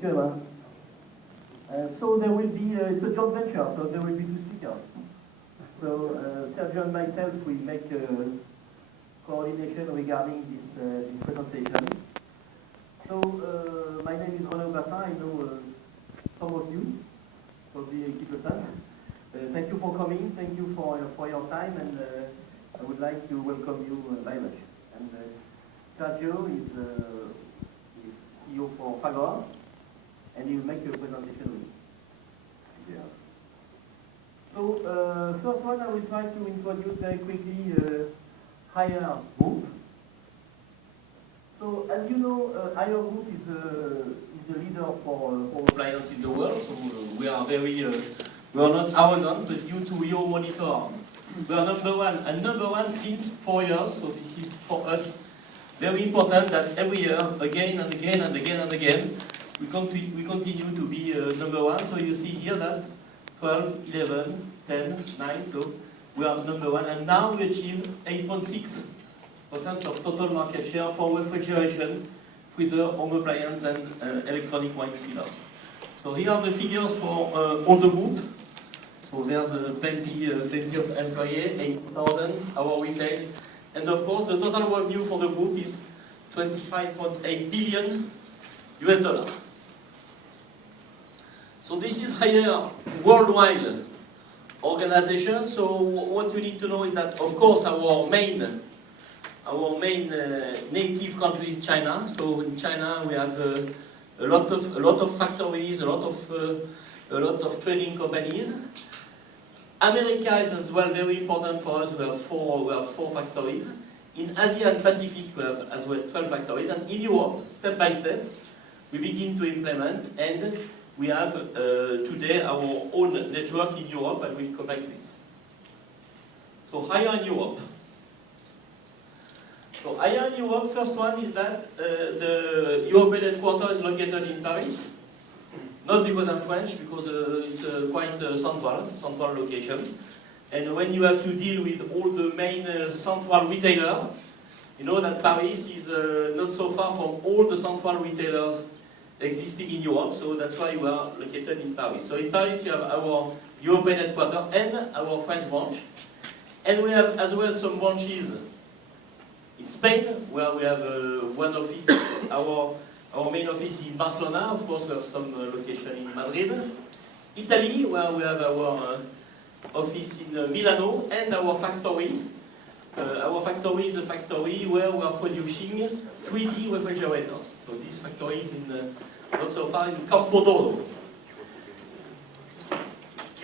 Thank you, so there will be, it's a joint venture, so there will be two speakers. So Sergio and myself, we make coordination regarding this presentation. So my name is Rene Aubertin. I know some of you, probably 80%. Thank you for coming. Thank you for your time, and I would like to welcome you very much. And Sergio is CEO for Fagor, and he will make a presentation with you. Yeah. So first one, I will try to introduce very quickly Higher Group. So as you know, Higher Group is the leader for appliances in the world. So we are very, we are not arrogant, but due to your monitor, we are number one, and number one since 4 years. So this is for us very important that every year, again and again and again and again, we continue to be number one. So you see here that 12, 11, 10, 9, so we are number one. And now we achieve 8.6% of total market share for refrigeration, freezer, home appliance, and electronic wine sealers. So here are the figures for all the group. So there's plenty of employees, 8,000, our retail. And of course, the total revenue for the group is $25.8 billion US. So this is Higher worldwide organization. So what you need to know is that, of course, our main native country is China. So in China we have a lot of factories, a lot of trading companies. America is as well very important for us. We have four factories. In Asia and Pacific we have as well 12 factories. And in Europe, step by step, we begin to implement, and we have today our own network in Europe, and we'll come back to it. So Higher in Europe. So Higher in Europe, first one is that the European headquarters is located in Paris. Not because I'm French, because it's quite central location. And when you have to deal with all the main central retailers, you know that Paris is not so far from all the central retailers existing in Europe, so that's why we are located in Paris. So in Paris you have our European headquarters and our French branch. And we have as well some branches in Spain, where we have one office. Our main office is in Barcelona. Of course, we have some location in Madrid. Italy, where we have our office in Milano, and our factory. Our factory is a factory where we are producing 3D refrigerators. So this factory is in, not so far, in Campodoro.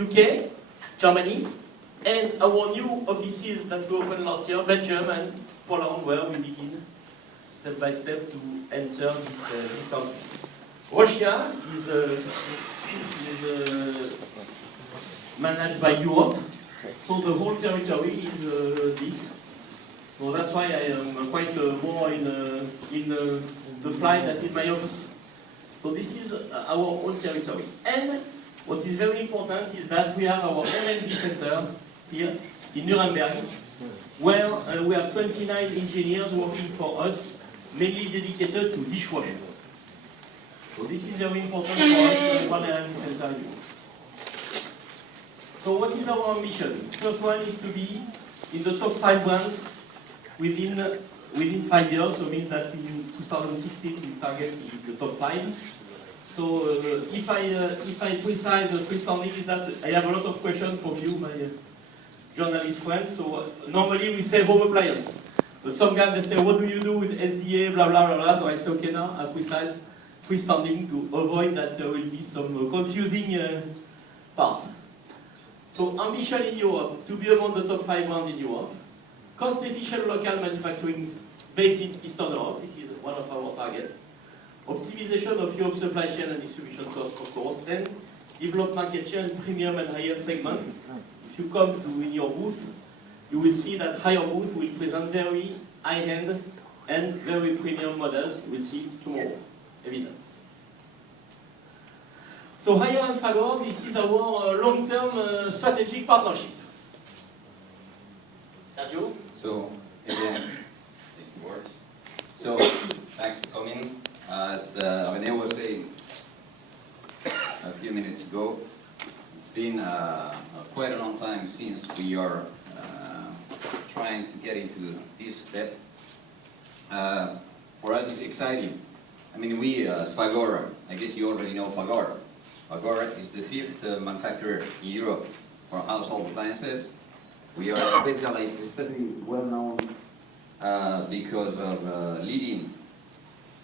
UK, Germany, and our new offices that we opened last year, Belgium and Poland, where we begin step by step to enter this country. Russia is managed by Europe, so the whole territory is this. So that's why I am quite more in the flight than in my office. So this is our own territory. And what is very important is that we have our R&D center here in Nuremberg, where we have 29 engineers working for us, mainly dedicated to dishwasher. So this is very important for us to have one R&D center here. So what is our ambition? First one is to be in the top 5 brands within 5 years. So it means that in 2016 we target the top 5. So if I precise the freestanding is that I have a lot of questions from you, my journalist friends. So normally we say home appliance, but some guys they say, what do you do with SDA, blah blah blah blah. So I say, okay, now I precise freestanding to avoid that there will be some confusing part. So ambition in Europe, to be among the top 5 brands in Europe. Cost-efficient local manufacturing based in Eastern Europe, this is one of our targets. Optimization of Europe supply chain and distribution costs, of course, and develop market share in premium and high-end segment. If you come to in your booth, you will see that Higher booth will present very high-end and very premium models. You will see tomorrow, evidence. So Higher and Fagor, this is our long-term strategic partnership. Sergio? So, again, it works. So, thanks for coming. As Rene was saying, minutes ago. It's been quite a long time since we are trying to get into this step. For us, it's exciting. I mean, we as Fagor, I guess you already know Fagor. Fagor is the 5th manufacturer in Europe for household appliances. We are especially well known because of leading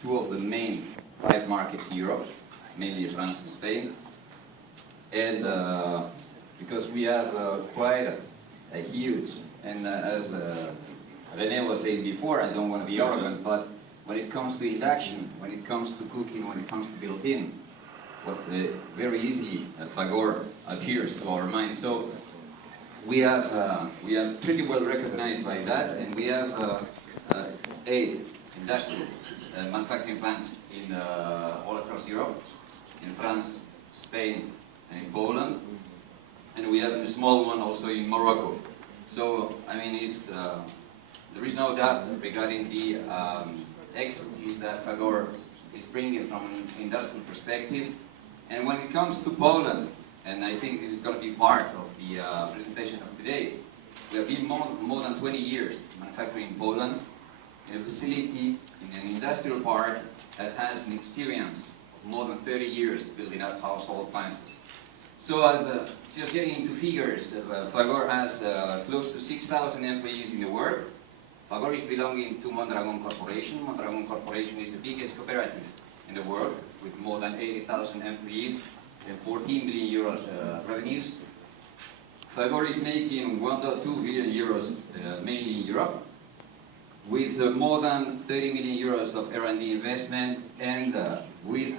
2 of the main 5 markets in Europe, mainly France and Spain, and because we have quite a huge, and as Rene was saying before, I don't want to be arrogant, but when it comes to induction, when it comes to cooking, when it comes to built-in, what very easy Fagor appears to our mind. So we are pretty well recognized by that, and we have 8 industrial manufacturing plants in all across Europe, in France, Spain, and in Poland, and we have a small one also in Morocco. So I mean, there is no doubt regarding the expertise that Fagor is bringing from an industrial perspective. And when it comes to Poland, and I think this is going to be part of the presentation of today, we have been more than 20 years manufacturing in Poland, in a facility, in an industrial park that has an experience of more than 30 years building up household appliances. So as just getting into figures, Fagor has close to 6,000 employees in the world. Fagor is belonging to Mondragon Corporation. Mondragon Corporation is the biggest cooperative in the world, with more than 80,000 employees and 14 billion euros revenues. Fagor is making 1.2 billion euros mainly in Europe, with more than 30 million euros of R&D investment, and with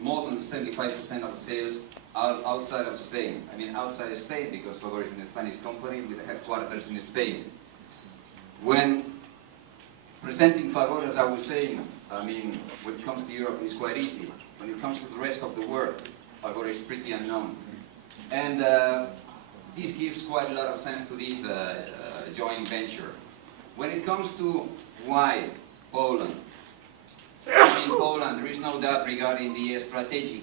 more than 75% of the sales outside of Spain. I mean outside of Spain, because Fagor is a Spanish company with headquarters in Spain. When presenting Fagor, as I was saying, I mean, when it comes to Europe, it's quite easy. When it comes to the rest of the world, Fagor is pretty unknown. And this gives quite a lot of sense to this joint venture. When it comes to why Poland, in Poland, there is no doubt regarding the strategic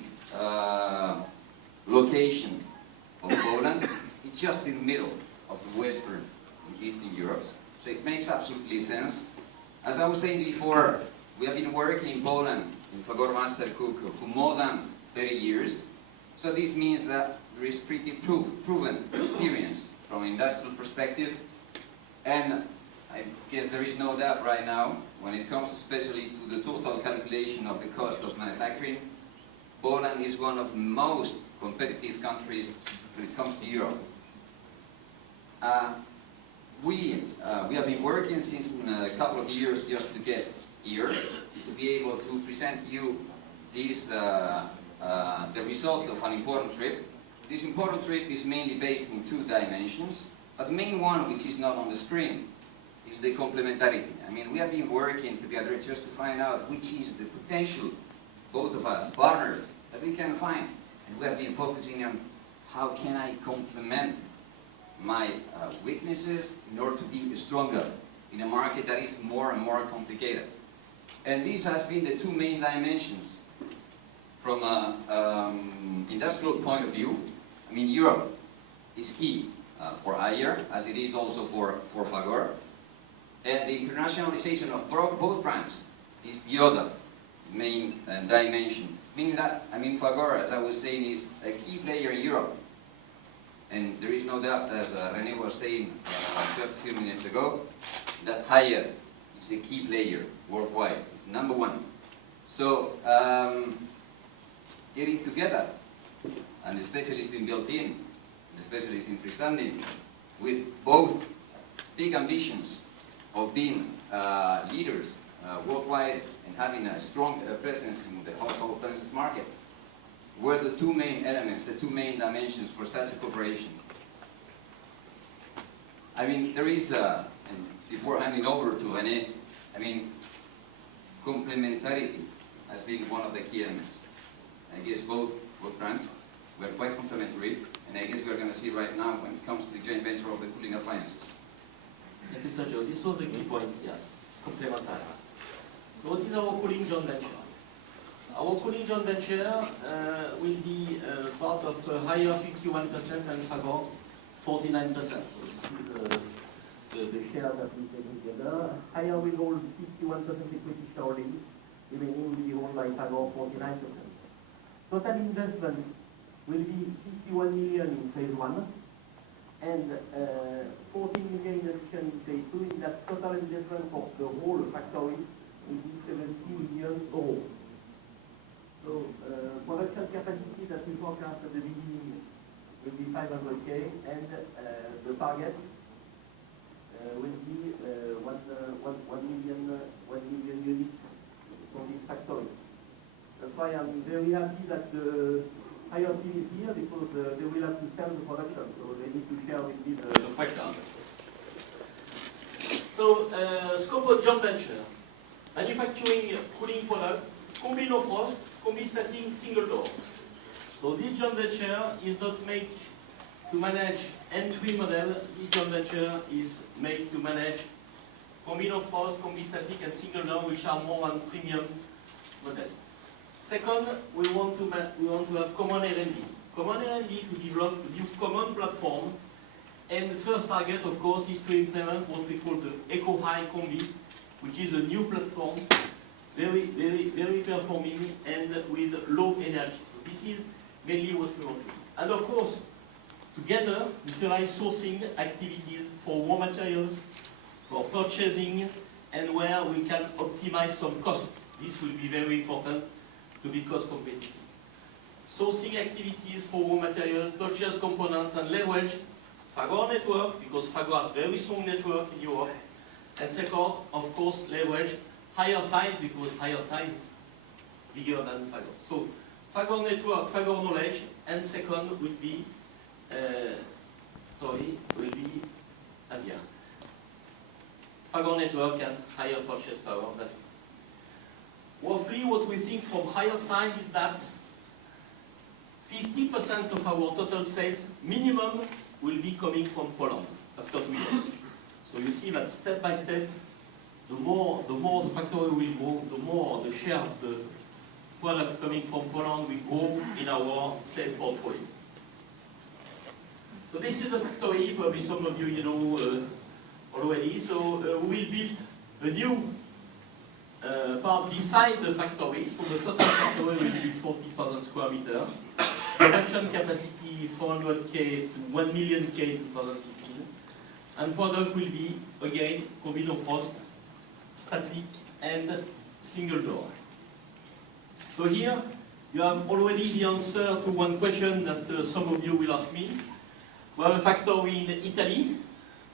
location of Poland. It's just in the middle of the Western and Eastern Europe. So it makes absolutely sense. As I was saying before, we have been working in Poland in Fagor Master Cook for more than 30 years. So this means that there is pretty proven experience from an industrial perspective. And I guess there is no doubt right now, when it comes especially to the total calculation of the cost of manufacturing, Poland is one of the most competitive countries when it comes to Europe. We have been working since a couple of years just to get here, to be able to present you this, the result of an important trip. This important trip is mainly based in 2 dimensions, but the main one, which is not on the screen, is the complementarity. I mean, we have been working together just to find out which is the potential, both of us, partner, that we can find. And we have been focusing on how can I complement my weaknesses in order to be stronger in a market that is more and more complicated. And this has been the 2 main dimensions from an industrial point of view. I mean, Europe is key for Ayer, as it is also for Fagor. And the internationalization of both brands is the other main dimension. Meaning that, I mean, Fagor, as I was saying, is a key player in Europe. And there is no doubt, as Rene was saying just a few minutes ago, that Ayer is a key player worldwide. It's #1. So, getting together, and a specialist in built-in, and a specialist in freestanding, with both big ambitions of being leaders worldwide and having a strong presence in the household appliances market, were the 2 main elements, the 2 main dimensions for such a cooperation. I mean, there is, and before handing over to Rene, I mean, complementarity has been one of the key elements. I guess both brands were quite complementary, and I guess we're going to see right now when it comes to the joint venture of the cooling appliances. Thank you, Sergio. This was a key point, yes, complementary. So what is our cooling joint venture? Our cooling joint venture will be part of higher 51% and Fagor 49%. So this is the share that we take together. Higher will hold 51% equity shareholding, remaining will be held by Fagor 49%. Total investment will be 51 million in phase 1 and 14 million in addition in phase 2. In that total investment for the whole factory will be 70 million euros. So production capacity that we forecast at the beginning will be 500K and the target will be 1 million units for this factory. That's why I'm very happy that the IoT is here because they will have to sell the production, so they need to share with me the factor. So, scope of joint venture, manufacturing cooling product, combi no frost, combi static, single door. So this joint venture is not made to manage entry model. This joint venture is made to manage combi no frost, combi static, and single door, which are more than premium model. Second, we want to have common R&D. Common R&D to develop a new common platform. And the first target, of course, is to implement what we call the Eco High Combi, which is a new platform, very performing and with low energy. So this is mainly what we want to do. And of course, together, utilize sourcing activities for raw materials, for purchasing, and where we can optimize some cost. This will be very important to be cost competitive. Sourcing activities for raw materials, purchase components, and leverage Fagor network, because Fagor has very strong network in Europe. And second, of course, leverage higher size, because higher size is bigger than Fagor. So Fagor network, Fagor knowledge, and second will be, Fagor network and higher purchase power. Roughly what we think from higher side is that 50% of our total sales minimum will be coming from Poland after 2 years. So you see that step by step, the more the factory will grow, the more the share of the product coming from Poland will grow in our sales portfolio. So this is the factory, probably some of you know already. So we will build a new part beside the factory. So the total factory will be 40,000 square meters. Production capacity 400K to 1 million K in 2015. And product will be, again, combi no frost, static, and single door. So here, you have already the answer to one question that some of you will ask me. We have a factory in Italy.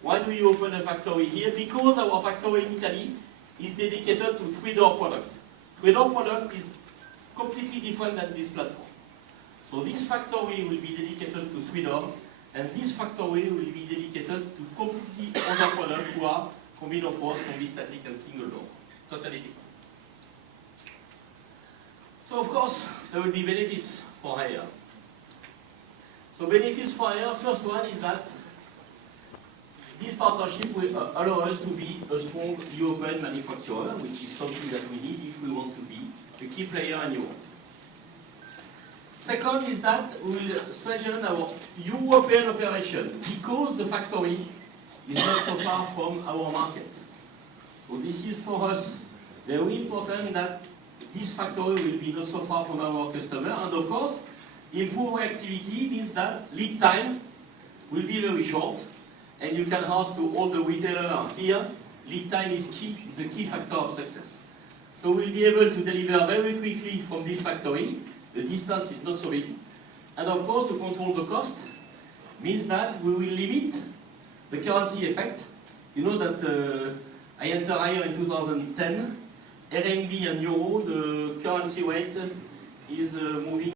Why do you open a factory here? Because our factory in Italy is dedicated to 3-door product. 3-door product is completely different than this platform. So this factory will be dedicated to 3-door, and this factory will be dedicated to completely other products who are combi no frost, combi static, and single door. Totally different. So of course, there will be benefits for hire. So benefits for hire, first one is that this partnership will allow us to be a strong European manufacturer, which is something that we need if we want to be a key player in Europe. Second is that we will strengthen our European operation because the factory is not so far from our market. So this is for us very important that this factory will be not so far from our customer. And of course, improved activity means that lead time will be very short. And you can ask to all the retailers here, lead time is key, is a key factor of success. So we'll be able to deliver very quickly from this factory. The distance is not so big. And of course, to control the cost means that we will limit the currency effect. You know that I entered here in 2010, RMB and euro, the currency rate is moving